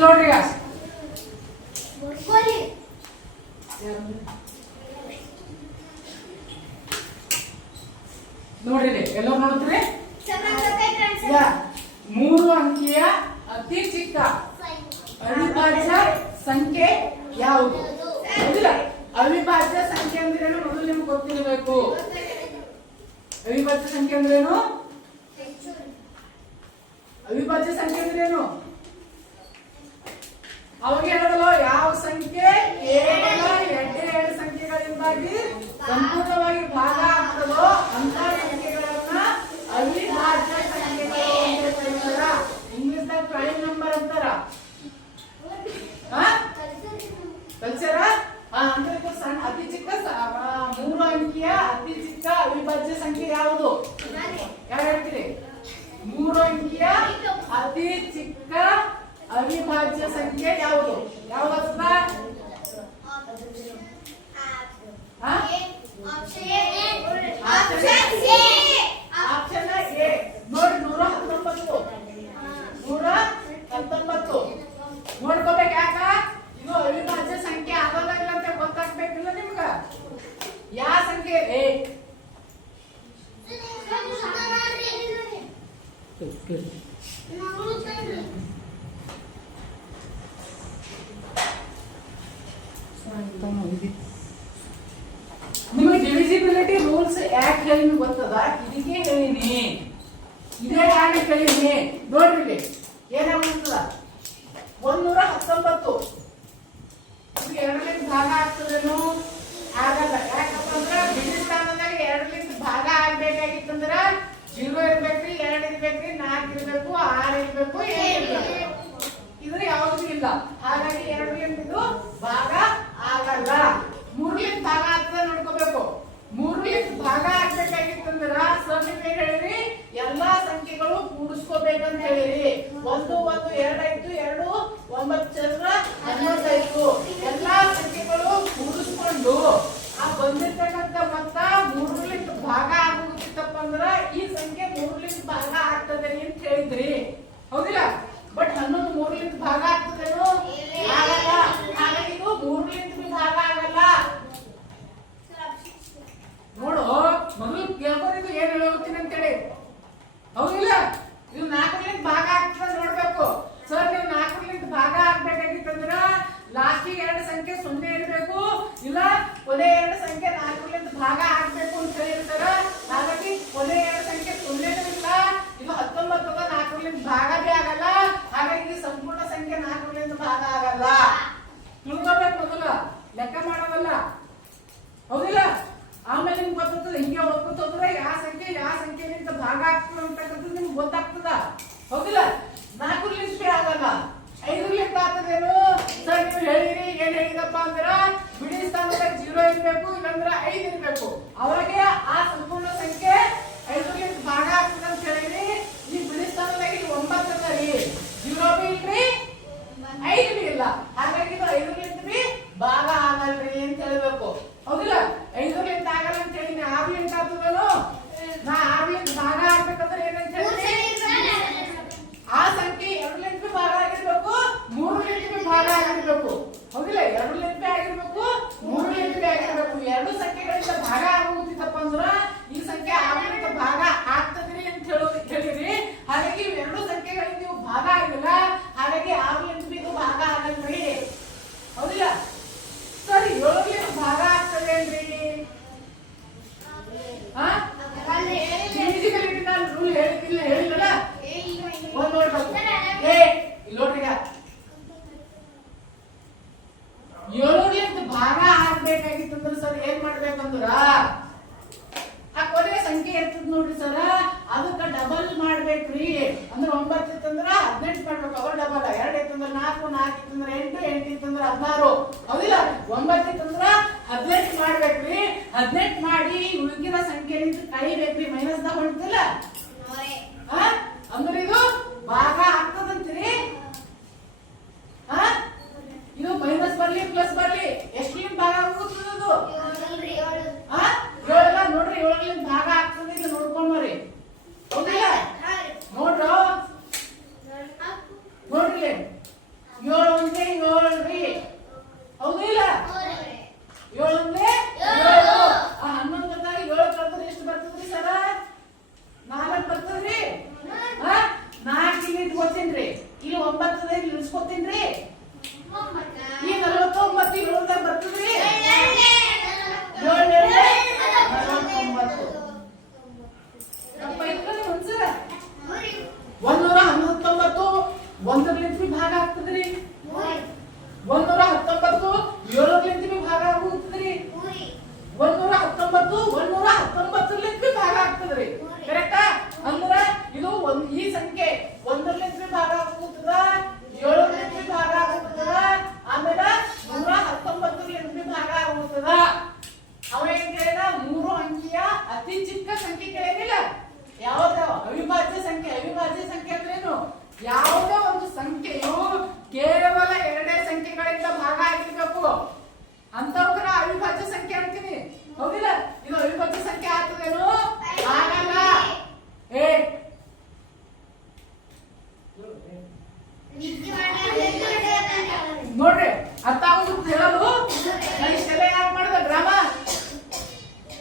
ನೋಡ್ರಿ ನೋಡ್ರಿ ಎಲ್ಲೋ ನೋಡ್ತೀರಿ 3 ಅಂಕಿಯ ಅತಿ ಚಿಕ್ಕ ಅವಿಭಾಜ್ಯ ಸಂಖ್ಯೆ ಯಾವುದು? ಅವಿಭಾಜ್ಯ ಸಂಖ್ಯೆ ಅಂದ್ರೇನು ಮೊದಲು ನಿಮ್ಗೆ ಗೊತ್ತಿರಬೇಕು. ಅವಿಭಾಜ್ಯ ಸಂಖ್ಯೆ ಅಂದ್ರೇನು? ಅವಿಭಾಜ್ಯ ಸಂಖ್ಯೆ ಅಂದ್ರೇನು? ಅವಾಗ ಹೇಳೋದಲ್ಲ, ಯಾವ ಸಂಖ್ಯೆ ಕೇವಲ ಎರಡು ಸಂಖ್ಯೆಗಳಿಂದಾಗಿ ಸಂಪೂರ್ಣವಾಗಿ ಭಾಗ ಆಗ್ತದೋ ಅಂತ ಸಂಖ್ಯೆಗಳನ್ನ ಅವಿಭಾಜ್ಯ ಸಂಖ್ಯೆಗಳು ಅಂತ ಕರೀತಾರ. ಇಂಗ್ಲಿಷ್ದಾಗ ಪ್ರೈಮ್ ನಂಬರ್ ಅಂತಾರ. ಕಲ್ಚರ ಅಂದ್ರೆ ಅತಿ ಚಿಕ್ಕ 3 ಅಂಕಿಯ ಅತಿ ಚಿಕ್ಕ ಅವಿಭಾಜ್ಯ ಸಂಖ್ಯೆ ಯಾವುದು? ಯಾರು ಹೇಳ್ತೀರಿ? 3 ಅಂಕಿಯ ಅತಿ ಚಿಕ್ಕ ಅವಿಭಾಜ್ಯ ಸಂಖ್ಯೆ ಯಾವುದು? ಯಾವುದು? ಆಪ್ಷನ್ ಎ ನೋಡಿ, 119 ನೋಡ್ಕೋಬೇಕು. ಯಾಕ ಇದು ಅವಿಭಾಜ್ಯ ಸಂಖ್ಯೆ ಆಗೋಲ್ಲ ಇಲ್ಲ ಅಂತ ಗೊತ್ತಾಗ್ಬೇಕಿಲ್ಲ ನಿಮ್ಗ. ಯಾವ ಸಂಖ್ಯೆ? ನಿಮಗೆ ಡಿವಿಸಿಬಿಲಿಟಿ ರೂಲ್ಸ್ ಯಾಕೆ ಹೇಳಿ ಗೊತ್ತದ? ಇದಕ್ಕೆ ಹೇಳಿನಿ. ಇದೇ ಯಾಕೆ ಹೇಳಿನಿ ನೋಡ್ರಿ. ಏನಾಗ್ತದ? 119 2ರಿಂದ ಭಾಗ ಆಗ್ತದೇನು? ಆಗಲ್ಲ. ಯಾಕಪ್ಪ ಅಂದ್ರ ಬಿಡಿ ಸ್ಥಾನದಾಗ 2ರಿಂದ ಭಾಗ ಆಗ್ಬೇಕಾಗಿತ್ತಂದ್ರ 0 ಇರ್ಬೇಕ್ರಿ, 2 ಇರ್ಬೇಕ್ರಿ, 4 ಇರ್ಬೇಕು, 6 ಇರ್ಬೇಕು, 7 ಇರ್ಬೇಕು. ಇದು ಯಾವ್ದು ಇಲ್ಲ. ಹಾಗಾಗಿ 2ರಿಂದ ಇದು ಭಾಗ ಆಗಲ್ಲ. 3ರಿಂದ ಭಾಗ ಆಗ್ತದೆ ನೋಡ್ಕೋಬೇಕು. 3ರಿಂದ ಭಾಗ ಆಗ್ಬೇಕಾಗಿತ್ತಂದ್ರ ಸರ್ ನಿಮ್ಗೆ ಹೇಳಿರಿ, ಎಲ್ಲಾ ಸಂಖ್ಯೆಗಳು ಕೂಡಿಸ್ಕೋಬೇಕಂತ ಹೇಳಿರಿ. 1 1 2 ಆಯ್ತು, 2 9 ಚದರ 11 ಆಯ್ತು. ಎಲ್ಲಾ ಸಂಖ್ಯೆಗಳು ಕೂಡಿಸ್ಕೊಂಡು ಆ ಬಂದಿರ್ತಕ್ಕಂಥ ಮೊತ್ತ 3ರಿಂದ ಭಾಗ ಆಗುತ್ತಿತ್ತಪ್ಪ ಅಂದ್ರ ಈ ಸಂಖ್ಯೆ 3ರಿಂದ ಭಾಗ ಆಗ್ತದೆ ಅಂತ ಹೇಳಿದ್ರಿ, ಹೌದಿಲ್ಲ? ಬಟ್ 11 3ರಿಂದ ಭಾಗ ಆಗ್ತದೇನು? ಆಗಲ್ಲ. ಹಾಗಾಗಿ ಇದು 3ರಿಂದ ಭಾಗ ಆಗಲ್ಲ. ನೋಡು, ಮೊದಲು ಕೇಳ್ಕೊಂಡು ಏನ್ ಹೇಳೋಗ್ತೀನಿ ಅಂತೇಳಿ, ಹೌದಿಲ್ಲ? ಇದು 4ರಿಂದ ಭಾಗ ಆಗ್ತದೆ ನೋಡ್ಬೇಕು. ಸರ್ ನೀವು 4ರಿಂದ ಭಾಗ ಆಗ್ಬೇಕಾಗಿತ್ತಂದ್ರ ಲಾಸ್ಟಿಗೆ 2 ಸಂಖ್ಯೆ 0 ಇರಬೇಕು, ಇಲ್ಲ ಕೊನೆ 2 ಸಂಖ್ಯೆ 4ರಿಂದ ಭಾಗ ಆಗ್ಬೇಕು ಅಂತ ಹೇಳಿರ್ತಾರ. ಹಾಗಾಗಿ ಕೊನೆ 2 ಸಂಖ್ಯೆ 0 ಇಲ್ಲ. ಇದು 19 4ರಿಂದ ಭಾಗ ಬಿ ಆಗಲ್ಲ. ಹಾಗಾಗಿ ಸಂಪೂರ್ಣ ಸಂಖ್ಯೆ 4ರಿಂದ ಭಾಗ ಆಗಲ್ಲ. ತಿಳ್ಕೋಬೇಕು, ಮೊದಲು ಲೆಕ್ಕ ಮಾಡೋದಲ್ಲ, ಹೌದಿಲ್ಲ? ಆಮೇಲೆ ನಿಮ್ಗೆ ಗೊತ್ತಾಗ್ತದೆ. ಹಿಂಗೆ ಓದ್ಕೊತಂದ್ರೆ ಯಾವ ಸಂಖ್ಯೆಯಿಂದ ಭಾಗ ಆಗ್ತದೆ ಅಂತಕ್ಕಂಥದ್ದು ನಿಮ್ಗೆ ಗೊತ್ತಾಗ್ತದ, ಹೌದಿಲ್ಲ? 4ರಿಂದ ಆಗಲ್ಲ, 5ರಿಂದ ಆಗ್ತದೇನು? ಸರ್ ನೀವು ಹೇಳಿರಿ, ಏನ್ ಹೇಳಿದಪ್ಪ ಅಂದ್ರ ಬಿಡಿ ಸ್ಥಾನದಾಗ 0 ಇರ್ಬೇಕು, ಇಲ್ಲಂದ್ರ 5 ಇರ್ಬೇಕು. ಅವಾಗೆ ಆ ಸಂಪೂರ್ಣ ಸಂಖ್ಯೆ 5ರಿಂದ ಭಾಗ ಆಗ್ತದೆ ಅಂತ ಹೇಳಿರಿ. ಈ ಬಿಡಿ ಸ್ಥಾನದಾಗ 9 ಅದ ರೀ, 0 ಬಿ ಇಲ್ರಿ, 5 ಬಿ ಇಲ್ಲ. ಹಾಗಾಗಿ ಇದು 5ರಿಂದ ಬಿ ಭಾಗ ಆಗಲ್ರಿ ಅಂತ ಹೇಳ್ಬೇಕು, ಹೌದಿಲ್ಲ? 5ರಿಂದ ಆಗಲ್ಲ ಅಂತ ಹೇಳಿ 6ರಿಂದ ಆಗ್ತದನು? ನಾ 6ರಿಂದ ಭಾಗ ಆಗ್ಬೇಕಂದ್ರೆ ಏನಂತ ಹೇಳಿ ಆ ಸಂಖ್ಯೆ 2ರಿಂದ ಭಾಗ ಆಗಿರ್ಬೇಕು, 3ರಿಂದ ಭಾಗ ಆಗಿರ್ಬೇಕು, ಹೌದಿಲ್ಲ? 2ರಿಂದ ಆಗಿರ್ಬೇಕು, 3ರಿಂದ ಆಗಿರ್ಬೇಕು. 2 ಸಂಖ್ಯೆಗಳಿಂದ ಇತ್ತಂದ್ರೆ 4, 4 ಇತ್ತಂದ್ರೆ 8, 8 ಇತ್ತಂದ್ರೆ 16. ಹೌದಿಲ್ಲ? 9 ಇತ್ತಂದ್ರೆ 18 ಮಾಡ್ಬೇಕ್ರಿ. 18 ಮಾಡಿ ಉಳಿಕಿದ ಸಂಖ್ಯೆಯಿಂದ ಕಳಿಬೇಕ್ರಿ. ಮೈನಸ್ ದಾಗ ಹೊಂಟಿಲ್ಲ ಅಂದ್ರೆ ಇದು ಭಾಗ ಆಗ್ತದಂತೀರಿ. ಇದು ಮೈನಸ್ ಬರ್ಲಿ ಪ್ಲಸ್ ಬರ್ಲಿ ಎಷ್ಟ್ಲಿಂದ ಭಾಗ ಆಗುತ್ತದೆ ಅದು? 7 ನೋಡ್ರಿ. 7ಲಿಂದ ಭಾಗ ಆಗ್ತದೆ. ಇದು ನೋಡ್ಕೊಂಡ್ ಬರ್ರಿ. ಹೌದಿಲ್ಲ? ನೋಡ್ರಿ 7 ಒಂದೇ 7 ರೀ. ಹೌದಿಲ್ಲ? 7 ಒಂದೇ 7. 11 ಬಂದಾಗ 7 ಕಳೆದ್ರೆ ಎಷ್ಟು ಬರ್ತದ್ರಿ ಸರ? 4 ಬರ್ತದ್ರಿ. 4 ಇಲ್ಲಿ ಇಟ್ಕೋತೀನ್ರಿ. ಇಲ್ಲಿ 9 ಇಲ್ಲಿ ಇಳಿಸ್ಕೋತೀನ್ರಿ. ಈ 49 7ದಾಗ ಬರ್ತದ್ರಿ. 7 49 ಒಂದ್ಸಲ 119 1ರಿಂದ ಭಾಗ ಆಗ್ತದ್ರಿ. 119 7ರಿಂದ ಭಾಗ ಆಗುತ್ತದ್ರಿ. 119 119ರಿಂದ ಭಾಗ ಆಗ್ತದ್ರಿ. ಕರೆಕ್ಟಾ? ಅಂದ್ರ ಇದು ಈ ಸಂಖ್ಯೆ 1ರಿಂದ ಭಾಗ ಆಗುತ್ತದ, 7ರಿಂದ ಭಾಗ ಆಗುತ್ತದ, ಆಮೇಲೆ 119ರಿಂದ ಭಾಗ ಆಗುತ್ತದ. ಅವೇನ್ ಕೇಳಿದ? 3 ಅಂಕಿಯ ಅತಿ ಚಿಕ್ಕ ಸಂಖ್ಯೆ ಕೇಳಿದಿಲ್ಲ. ಯಾವ್ದು? ಅವಿಭಾಜ್ಯ ಸಂಖ್ಯೆ. ಅವಿಭಾಜ್ಯ ಸಂಖ್ಯೆ ಅಂದ್ರೇನು? ಯಾವುದೇ ಒಂದು ಸಂಖ್ಯೆಯು ಕೇವಲ 2 ಸಂಖ್ಯೆಗಳಿಂದ ಭಾಗ ಆಗಿರ್ಬೇಕು ಅಂತವನ್ನ ಅವಿಭಾಜ್ಯ ಸಂಖ್ಯೆ ಅಂತೀನಿ. ಹೌದಿಲ್ಲ? ಇದು ಅವಿಭಾಜ್ಯ ಸಂಖ್ಯೆ ಆಗ್ತದೇನು? ಆಗಲ್ಲ. ನೋಡ್ರಿ ಅರ್ಥ ಆಗುತ್ತೆ ಹೇಳೋದು. ಇಷ್ಟೆಲ್ಲ ಯಾಕೆ ಮಾಡಿದ ಡ್ರಾಮಾ?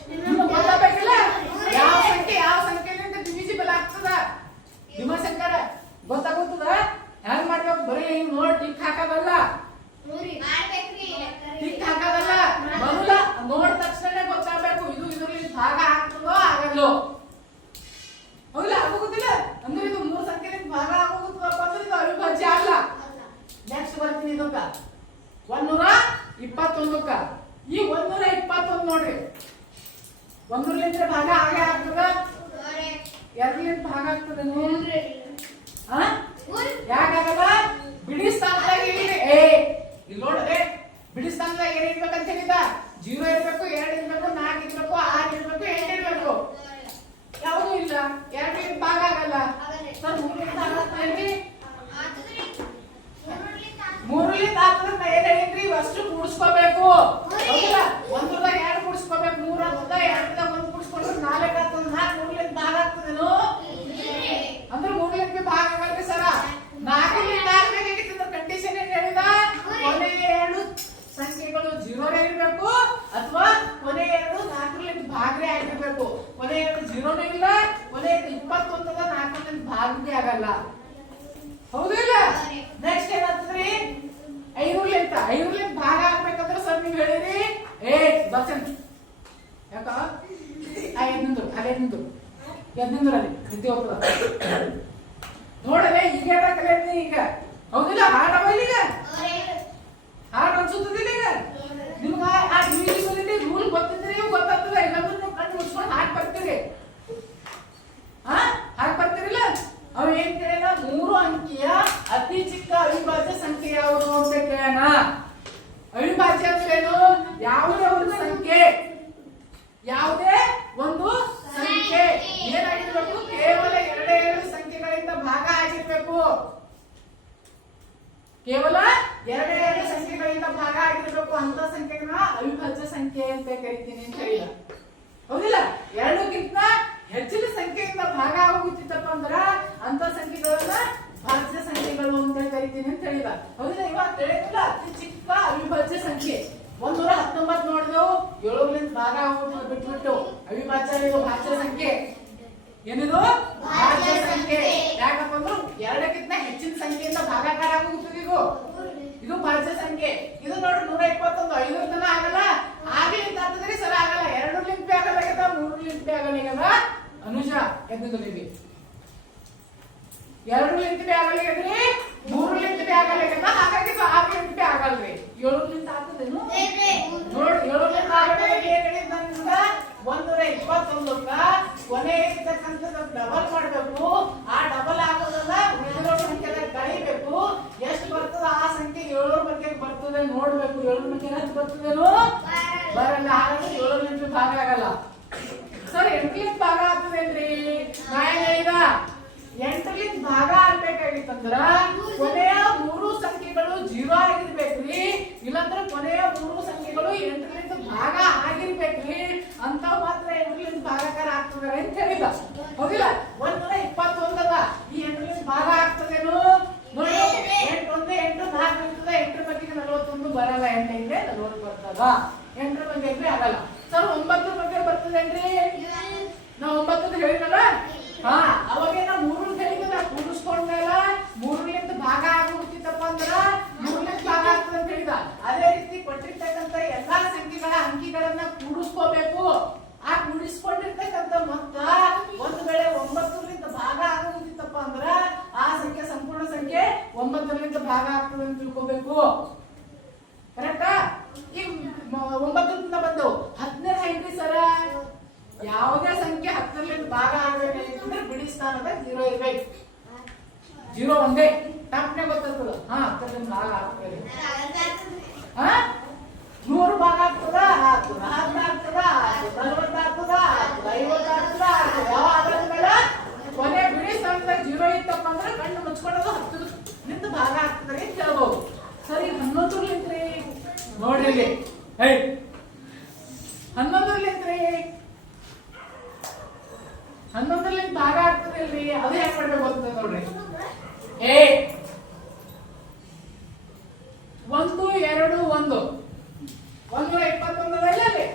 ನಿಮ್ಗೆ ಗೊತ್ತಾಗಬೇಕಿಲ್ಲ ಯಾವ ಸಂಖ್ಯೆಯಿಂದ ಡಿವಿಸಿಬಲ್ ಆಗ್ತದ ಭೀಮಾಶಂಕರ ಗೊತ್ತಾಗುತ್ತದ? ಹೆಂಗ್ ಮಾಡ್ಬೇಕು? ಬರೀ ಹಿಂಗ್ ನೋಡಿ ಟಿಕ್ ಹಾಕೋದಲ್ಲ. ಟಿಕ್ ಹಾಕೋದಲ್ಲ. ಮೊದಲ ನೋಡಿದ ತಕ್ಷಣ ಗೊತ್ತಾಗಬೇಕು ಇದು ಇದರಲ್ಲಿ ಭಾಗ ಆಗ್ತದೋ ಆಗಲ್ಲೋ. ಹೌದಿಲ್ಲ? ಆಗೋಗುದಿಲ್ಲ ಅಂದ್ರೆ ಇದು 3 ಸಂಖ್ಯೆಯಿಂದ ಭಾಗ ಆಗೋಗುತ್ತದಪ್ಪ ಅಂದ್ರೆ ಇದು ಅವಿಭಾಜ್ಯ ಅಲ್ಲ. ನೆಕ್ಸ್ಟ್ ಬರ್ತೀನಿ ಇದಕ್ಕ 121ಕ್ಕ. ಈ 121 ನೋಡ್ರಿ 1ರಿಂದ ಭಾಗ ಆಗೇ ಆಗ್ತದ, 2ರಿಂದ ಭಾಗ ಆಗ್ತದ. ನೋಡ್ರಿ ಯಾಕಾಗಲ್ಲ? ಬಿಡಿ ಸ್ಥಾನದಾಗ ಇಲ್ಲಿ ನೋಡ್ರಿ ಬಿಡಿ ಸ್ಥಾನದಾಗ ಏನ್ ಇರ್ಬೇಕಂತ ಹೇಳಿದ? 0 ಇರ್ಬೇಕು, 2 ಇರ್ಬೇಕು, 4 ಇರ್ಬೇಕು, 6 ಇರ್ಬೇಕು, 8 ಇರ್ಬೇಕು. ಯಾವುದು ಇಲ್ಲ. 2ರಿಂದ ಭಾಗ ಆಗಲ್ಲ. ಸರ್ 3ರಿಂದ ಆಗತ್ತೀರಿ? 3ರಿಂದ ಆಗ್ತದ. ಏನ್ ಹೇಳಿದ್ರಿ? ಅಷ್ಟು ಕೂಡಿಸ್ಕೋಬೇಕು. ಹೌದಿಲ್ಲ? 1ದಾಗ 2 ಕೂಡಿಸ್ಕೋಬೇಕು. 3 ಆಗ್ತದ, 2ದಾಗ 1 ಕೂಡಿಸ್ಕೊಂಡ್ರೆ 4 ಆಗ್ತದ. 4 3ರಿಂದ ಭಾಗ ಆಗ್ತದೇನು? ಅಂದ್ರೆ 3ರಿಂದ ಭಾಗ ಆಗಲ್ರಿ ಸರ. 4ರಿಂದ ಆಗ್ಬೇಕಾಗಿತ್ತು. ಕಂಡೀಷನ್ ಏನ್ ಹೇಳಿದ? ಕೊನೆ 2 ಸಂಖ್ಯೆಗಳು 0 ಇರಬೇಕು ಅಥವಾ ಕೊನೆ 2 4ರಿಂದ ಭಾಗನೇ ಆಗಿರ್ಬೇಕು. ಕೊನೆ 2 0 ಇಲ್ಲ, ಕೊನೆ 21 4ರಿಂದ ಭಾಗನೇ ಆಗಲ್ಲ. ಹೌದಿಲ್ಲ? ನೆಕ್ಸ್ಟ್ ಏನಾಗ್ತದ್ರಿ? 5ರಿಂದ ಭಾಗ ಆಗ್ಬೇಕಂದ್ರೆ ಸರ್ ನೀವು ಹೇಳಿರಿ ದರ್ಶನ್ ಯಾಕ ಎದ್ನಿಂದ್ರು ಅಲ್ಲಿ ಕೃತಿ ಹೋಗ್ತದ ನೋಡಲೆ ಈಗ ಕಲಿಯತ್ನಿ ಈಗ. ಹೌದಿಲ್ಲ? ಹಾಡವ ಈಗ ಹಾಡು ಅನ್ಸುತ್ತದಿಲ್ಲ ಈಗ ನಿಮ್ಗ ಆ ಡಿವಿಷನ್ ರೂಲ್ ಗೊತ್ತಿದ್ರೆ ಗೊತ್ತಾಗ್ತದ. ಎಲ್ಲರೂ ನೀವು ಕಣ್ಣು ಮುಚ್ಕೊಂಡು ಹಾಕಿ ಬರ್ತೀರಿ. ಹಾಕಿ ಬರ್ತೀರಿಲ್ಲ? ಅವ್ ಏನ್ ಕೇಳ? 3 ಅಂಕಿಯ ಅತಿ ಚಿಕ್ಕ ಅವಿಭಾಜ್ಯ ಸಂಖ್ಯೆ ಯಾವುದು ಅಂತ ಕೇಳೋಣ. ಅವಿಭಾಜ್ಯ ಅಂದ್ರೇನು? ಯಾವುದೇ ಒಂದು ಸಂಖ್ಯೆ ಏನಾಗಿರ್ಬೇಕು? ಕೇವಲ 2 ಸಂಖ್ಯೆಗಳಿಂದ ಭಾಗ ಆಗಿರ್ಬೇಕು. ಕೇವಲ 2 ಸಂಖ್ಯೆಗಳಿಂದ ಭಾಗ ಆಗಿರ್ಬೇಕು. ಅಂತ ಸಂಖ್ಯೆಗಳನ್ನ ಅವಿಭಾಜ್ಯ ಸಂಖ್ಯೆ ಅಂತ ಕರಿತೀನಿ ಅಂತ ಹೇಳಿದ. ಹೌದಿಲ್ಲ? 2ಕ್ಕಿಂತ ಹೆಚ್ಚಿನ ಸಂಖ್ಯೆಯಿಂದ ಭಾಗ ಆಗುತ್ತಿತ್ತಪ್ಪ ಅಂದ್ರ ಅಂತ ಸಂಖ್ಯೆಗಳನ್ನ ಭಾಜ್ಯ ಸಂಖ್ಯೆಗಳು ಅಂತ ಕರಿತೀನಿ ಅಂತ ಹೇಳಿದ. ಹೌದಿಲ್ಲ? ಇವಾಗ ತಿಳಿದಿಲ್ಲ ಅತಿ ಚಿಕ್ಕ ಅವಿಭಾಜ್ಯ ಸಂಖ್ಯೆ 119 ನೋಡಿದೆವು. 7ರಿಂದ ಭಾಗ ಆಗುವುದು ಬಿಟ್ಬಿಟ್ಟು ಅವಿಭಾಜ್ಯ ಇದು ಭಾಜ್ಯ ಸಂಖ್ಯೆ. ಏನಿದು? ಭಾಜ್ಯ ಸಂಖ್ಯೆ. ಯಾಕಪ್ಪ ಅಂದ್ರೆ 2ಕ್ಕಿಂತ ಹೆಚ್ಚಿನ ಸಂಖ್ಯೆಯಿಂದ ಭಾಗಾಕಾರ ಆಗುತ್ತದೆ. ಇದು ಭಾಜ್ಯ ಸಂಖ್ಯೆ. ಇದು ನೋಡ್ರಿ 121 5 ತನ ಆಗಲ್ಲ. ಆಗ್ಲಿಂದ ಆಗ್ತದ್ರಿ ಸರ್ ಆಗಲ್ಲ. 2ರಿಂದ ಆಗಲ್ಲ, 3ರಿಂದ ಆಗಲ್ಲ. ಅನುಷ ಎದ್ದಿದ್ದು ನಿಮಗೆ 2ರಿಂದ ಆಗಲ್ಲ, 3ರಿಂದ ಆಗಲ್ಲ. ಹಾಗಾಗಿ 6ರಿಂದ ಆಗಲ್ರಿ. 7ರಿಂದ ಆಗ್ತದೇನು? ನೋಡಿ 7ರಿಂದ ಆಗಲ್ಲ. ಏನ್ ಹೇಳಿದ್ ನನ್ನಿಂದ 121ಕ್ಕ ಕೊನೆ ಇರ್ತಕ್ಕಂಥದ್ದು ಡಬಲ್ ಮಾಡ್ಬೇಕು. ಆ ಡಬಲ್ ಆಗೋದಲ್ಲ ಉಳಿದಿರೋ ಸಂಖ್ಯೆದಾಗ ಕಳಿಬೇಕು. ಎಷ್ಟು ಬರ್ತದೆ? 7 ಬಗ್ಗೆ 10 ಬರ್ತದೇನೋ ಬರಲ್ಲ. ಹಾಗಾಗಿ 7 ಭಾಗ ಆಗಲ್ಲ. ಸರ್ 8 ಭಾಗ ಆಗ್ತದೇನ್ರಿ? ನಾ ಏನ್ ಹೇಳಿದ 8 ಭಾಗ ಆಗ್ಬೇಕಾಗಿತ್ತಂದ್ರ ಕೊನೆಯ 3 ಸಂಖ್ಯೆಗಳು 0 ಆಗಿರ್ಬೇಕ್ರಿ. ಇಲ್ಲಾಂದ್ರೆ ಕೊನೆಯ 3 ಸಂಖ್ಯೆಗಳು 8 ಭಾಗ ಆಗಿರ್ಬೇಕ್ರಿ. ಅಂತ ಮಾತ್ರ 8 ಭಾಗಾಕಾರ ಆಗ್ತದೆ ಅಂತ ಹೇಳಿದ. ಹೌದಿಲ್ಲ? 121 ಅದ. ಈ 8 ಭಾಗ ಆಗ್ತದೇನು ನೋಡಿ. 8 1 8 4 ಇರ್ತದೆ. 8 ಬಗ್ಗೆ 41 ಬರಲ್ಲ. 8 ಇದ್ರೆ 40 ಬರ್ತದ. 8 ಬಗ್ಗೆ ಆಗಲ್ಲ. ಸರ್ 9 ಬಗ್ಗೆ ಬರ್ತದೇನ್ರಿ? ನಾವು 9 ಹೇಳಿದಲ್ಲ. ಹಾ ಅವಾಗೇ ನಾವು 3 ಹೇಳಿದಲ್ಲ. ಕೂಡಿಸ್ಕೊಂಡಲ್ಲ 3 ಭಾಗ ಆಗ್ಬಿಡ್ತಿತ್ತಪ್ಪ ಅಂದ್ರ 3 ಭಾಗ ಆಗ್ತದೆ ಅಂತ ಹೇಳಿದ. ಅದೇ ರೀತಿ ಕೊಟ್ಟಿರ್ತಕ್ಕಂಥ ಎಲ್ಲಾ ಸಂಖ್ಯೆಗಳ ಅಂಕಿಗಳನ್ನ ಕೂಡಿಸ್ಕೋಬೇಕು. ಆ ಕೂಡಿಸ್ಕೊಂಡಿರ್ತಕ್ಕಂಥ ಮೊತ್ತ ಒಂದು ವೇಳೆ 9 ಭಾಗ ಆಗೋದಿತ್ತಪ್ಪ ಅಂದ್ರ ಆ ಸಂಖ್ಯೆ ಸಂಪೂರ್ಣ ಸಂಖ್ಯೆ 9 ಭಾಗ ಆಗ್ತದೆ ಅಂತ ತಿಳ್ಕೋಬೇಕು. ಕರೆಕ್ಟಾ? ಈಗ 9 ಬಂದವು 10 ಹೆಂಗ್ರಿ ಸರ? ಯಾವುದೇ ಸಂಖ್ಯೆ 10 ಭಾಗ ಆಗ್ಬೇಕಂದ್ರೆ ಬಿಡಿ ಸ್ಥಾನದಾಗ 0 ಇರ್ಬೇಕು. 0 ಒಂದೇ ಟಪ್ನೆ ಗೊತ್ತಾಗ್ತದ. 10 ಭಾಗ ಆಗ್ತದೆ. 100 ಭಾಗ ಆಗ್ತದ, 10 ಆಗ್ತದ, 40 ಆಗ್ತದ, 50 ಆಗ್ತದ. ಯಾವ ಆಧಾರದ ಕೊನೆ ಬಿಡಿ ಸ್ಥಾನದಾಗ 0 ಇತ್ತಪ್ಪ ಅಂದ್ರೆ ಕಣ್ಣು ಮುಚ್ಕೊಳ್ಳೋದು 10 ಭಾಗ ಆಗ್ತದೆ ಅಂತ ಹೇಳ್ಬೋದು. ಸರಿ 11 ನೋಡ್ರಿ 11 ಭಾಗ ಆಗ್ತದಿಲ್ರಿ? ಅದು ಹೆಂಗ್ ಮಾಡ್ಬೇಕು ಅಂತ ನೋಡ್ರಿ. 1 2 1 121 ಅಲ್ಲಿ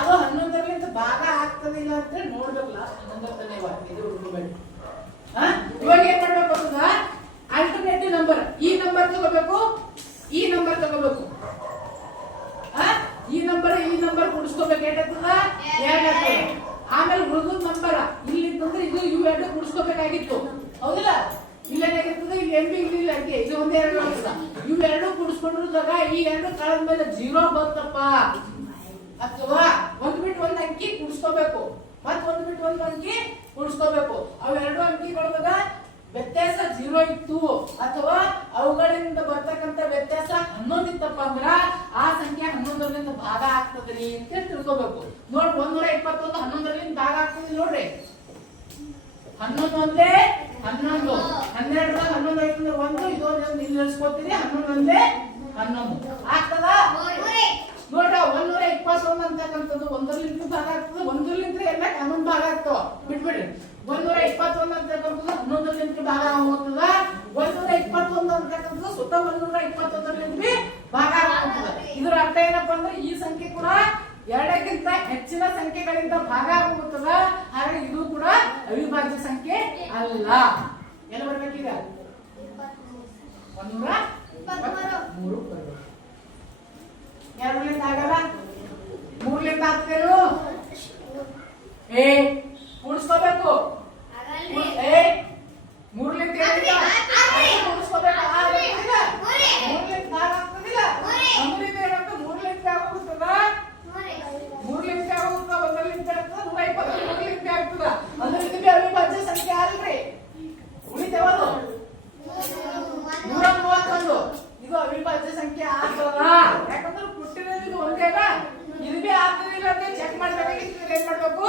ಅದು 11 ಭಾಗ ಆಗ್ತದಿಲ್ಲ ಅಂತ ನೋಡ್ಬೇಕಲ್ಲ. 11 ಇದು ಹುಡುಗಬೇಡಿ. ಇವಾಗ ಏನ್ ಮಾಡ್ಬೇಕು ಅಂತಂದ್ರ ಆಲ್ಟರ್ನೇಟಿವ್ ನಂಬರ್ ಈ ನಂಬರ್ ತಗೋಬೇಕು, ಈ ನಂಬರ್ ತಗೋಬೇಕು. ಈ ನಂಬರ್ ಕೂಡಿಸ್ಕೋಬೇಕು. ಏಟಾಗ್ತದ? 2 ಆಗ್ತದೆ. ಆಮೇಲೆ ಉಳಿದ ನಂಬರ್ ಇಲ್ಲಿ ಇತ್ತಂದ್ರೆ ಇದು ಇವು 2 ಕೂಡಿಸ್ಕೋಬೇಕಾಗಿತ್ತು. ಹೌದಿಲ್ಲ? ಇಲ್ಲೇನಾಗಿರ್ತದೆ? ಇಲ್ಲಿ ಎಂಬಿ ಇಲ್ಲ ಅಂಕೆ ಇದು ಒಂದೇ 2 ಆಗ್ತದ. ಇವು 2 ಕೂಡಿಸ್ಕೊಂಡಿರುವಾಗ ಈ 2 ಕಳೆದ ಮೇಲೆ 0 ಬಂತಪ್ಪ. ಅಥವಾ ಒಂದ್ ಬಿಟ್ಟು ಒಂದ್ ಅಂಕಿ ಕೂಡಿಸ್ಕೋಬೇಕು. ಮತ್ ಒಂದ್ ಬಿಟ್ಟು ಒಂದ್ ಅಂಕಿ ಕೂಡಿಸ್ಕೋಬೇಕು. ಅವು 2 ಅಂಕಿಗಳದಾಗ ವ್ಯತ್ಯಾಸ 0 ಇತ್ತು ಅಥವಾ ಅವುಗಳಿಂದ ಬರ್ತಕ್ಕಂಥ ವ್ಯತ್ಯಾಸ 11 ಇತ್ತಪ್ಪ ಅಂದ್ರ ಆ ಸಂಖ್ಯೆ 11 ಭಾಗ ಆಗ್ತದ್ರಿ ಅಂತ ತಿಳ್ಕೋಬೇಕು. ನೋಡ್ 121 11 ಭಾಗ ಆಗ್ತದೆ ನೋಡ್ರಿ. 11 ಒಂದೇ 11 12 11 ಐತಂದ್ರೆ 1 ಇದು ಇಲ್ಲಿ ನಿಲ್ಸ್ಕೊತೀರಿ. 11 11 ಆಗ್ತದ ನೋಡ್ರಿ. 121 ಅಂತಕ್ಕಂಥದ್ದು 1 ಭಾಗ ಆಗ್ತದೆ. 1 ಎಲ್ಲ ಕಾನೂನು ಭಾಗ ಆಗ್ತಾವ. ಬಿಟ್ಬಿಡ್ರಿ. 121 ಅಂತಕ್ಕಂಥದ್ದು 11 ಭಾಗ ಆಗೋಗ್ತದ. 121 ಅಂತಕ್ಕಂಥದ್ದು ಸುತ್ತ 121 ಭಾಗ ಆಗೋಗ್ತದ. ಇದ್ರ ಅರ್ಥ ಏನಪ್ಪಾ ಅಂದ್ರೆ ಈ ಸಂಖ್ಯೆ ಕೂಡ 2ಕ್ಕಿಂತ ಹೆಚ್ಚಿನ ಸಂಖ್ಯೆಗಳಿಂದ ಭಾಗ ಆಗುತ್ತದ. ಹಾಗೆ ಇದು ಕೂಡ ಅವಿಭಾಜ್ಯ ಸಂಖ್ಯೆ ಅಲ್ಲ. ಎಲ್ಲ ಬರ್ಬೇಕೀಗ 123 ಬರ್ಬೇಕು. 2 ಆಗಲ್ಲ, 3 ಆಗ್ತೇನು? ಕೂಡಿಸ್ಕೋಬೇಕು. 3 ಕೂಡಿಸ್ಕೋಬೇಕು. 3 ಭಾಗ ಆಗ್ತದಿಲ್ಲ. 3 ಆಗೋಗುತ್ತದ. 3 ಆಗೋಗುತ್ತ. 1 ಆಗ್ತದ. 120 ಆಗ್ತದ. ಅದರಿಂದ ಅವಿಭಾಜ್ಯ ಸಂಖ್ಯೆ ಅಲ್ರಿ. ಉಳಿತೇವದು 131. ಇದು ಅವಿಭಾಜ್ಯ ಸಂಖ್ಯೆ ಆಗ್ತದ. ಯಾಕಂದ್ರೆ ಕೊಟ್ಟಿರೋದು ಇದು ಒಂದೇ ಅಲ್ಲ. ಇದು ಬಿ ಆಗ್ತದಿಲ್ಲ ಅಂತ ಚೆಕ್ ಮಾಡ್ಬೇಕಾಗಿತ್ತು. ಏನ್ ಮಾಡ್ಬೇಕು?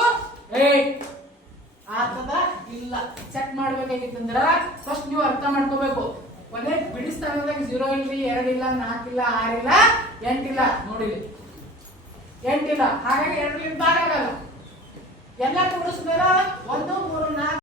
ಆಗ್ತದ ಇಲ್ಲ ಚೆಕ್ ಮಾಡ್ಬೇಕಾಗಿತ್ತಂದ್ರ ಫಸ್ಟ್ ನೀವು ಅರ್ಥ ಮಾಡ್ಕೋಬೇಕು. ಒಂದೇ ಬಿಡಿ ಸ್ಥಾನದಾಗ 0 ಇಲ್ರಿ, 2 ಇಲ್ಲ, 4 ಇಲ್ಲ, 6 ಇಲ್ಲ, 8 ಇಲ್ಲ. ನೋಡಿಲಿ 8 ಇಲ್ಲ. ಹಾಗಾಗಿ 2 ಭಾಗ ಆಗಲ್ಲ. ಎಲ್ಲ ಕೂಡಿಸಿದ್ರ 1